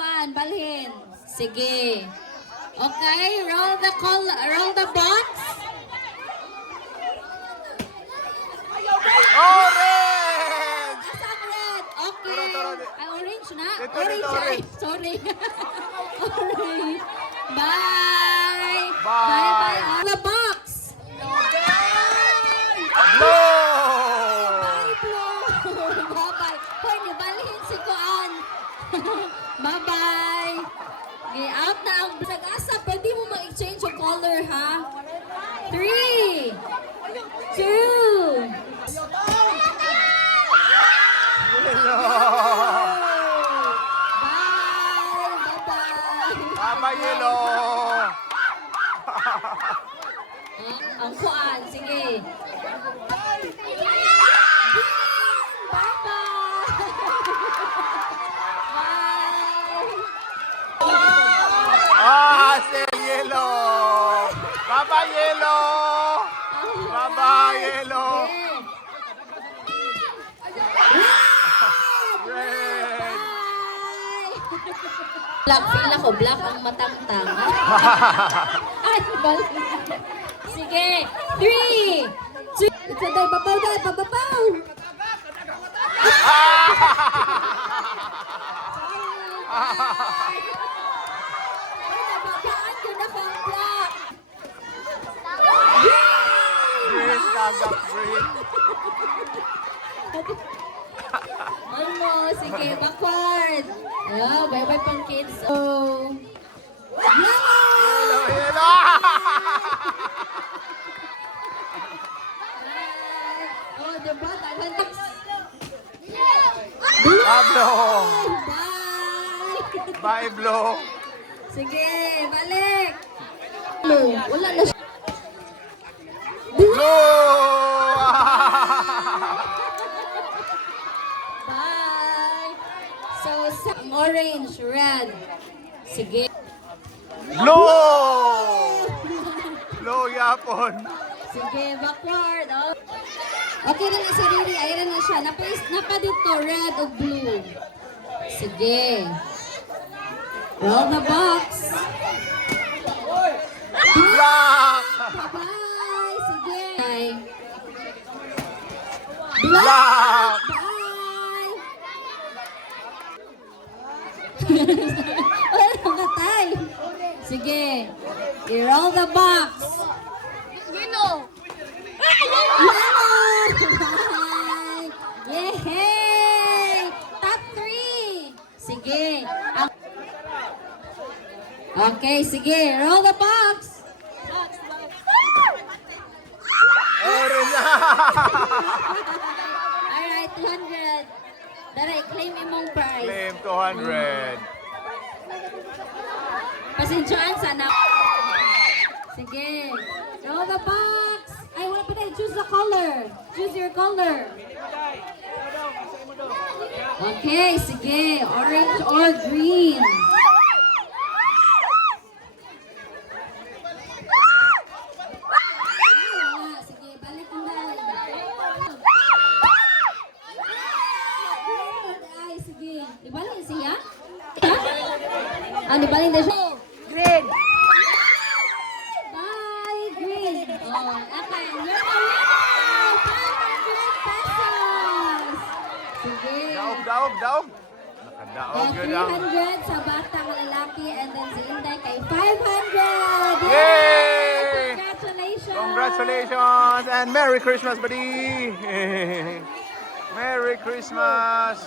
kuan, balhin. Sige. Okay, roll the box. Orange! Asang red. Okay. Turo. Ay, orange na. Dito, Orange. Ay, orange. sorry. Orange. Bye. Bye. Bye. The box. Blue! Bye, Blue. Bye-bye. Hoy, nibalhin si Kuan. Bye-bye. Okay, out na ang nag-asa. Pwede mo mag-exchange yung color, ha? 3, 2, Papa Yellow! Ang kuan, sige. Sing Yellow! Papa Yellow! Papa Yellow! Red! Black, feel ako, black ang matangtang. Ay, balik. Sige, 3, 2, ito day, babaw. Green, kagak green. Ano, sige, backward. Hello, bye-bye pang kids. Oh. Yellow! Oh, diba? Tagal. Pablo! Bye! Bye, Blue! Sige, balik! Wala na siya. Blue! Bye! So, orange, red. Sige. Blue! Blue yapon. Sige, backward. Oh. Okay na na sarili. Ayan na siya. Napa dito, red o blue. Sige. Roll the box. Black! Bye! Sige. Black! Bye! Wala nang katay. Sige. I-roll the box. Yellow! Yay! Top 3! Sige. Okay, sige. Roll the box. Orange! Alright, 200. Dara, claim imong prize. Claim 200. Pasensyaan sana. Sige. Roll the box. Ay, wala pa tayo. Choose the color. Choose your color. Okay, sige. Orange or green. Wala. Sige, balik mo na. Ay, sige. Ibalik siya? Ha? Ah, ibalik na siya. Green! Bye, green. Oh, okay. You're the winner! 500 pesos! Sige. Daog. Nakadaog yun ang... 300 sa batang lalaki and then si Inday kay 500! Yay! Congratulations! Congratulations and Merry Christmas, buddy! Merry Christmas!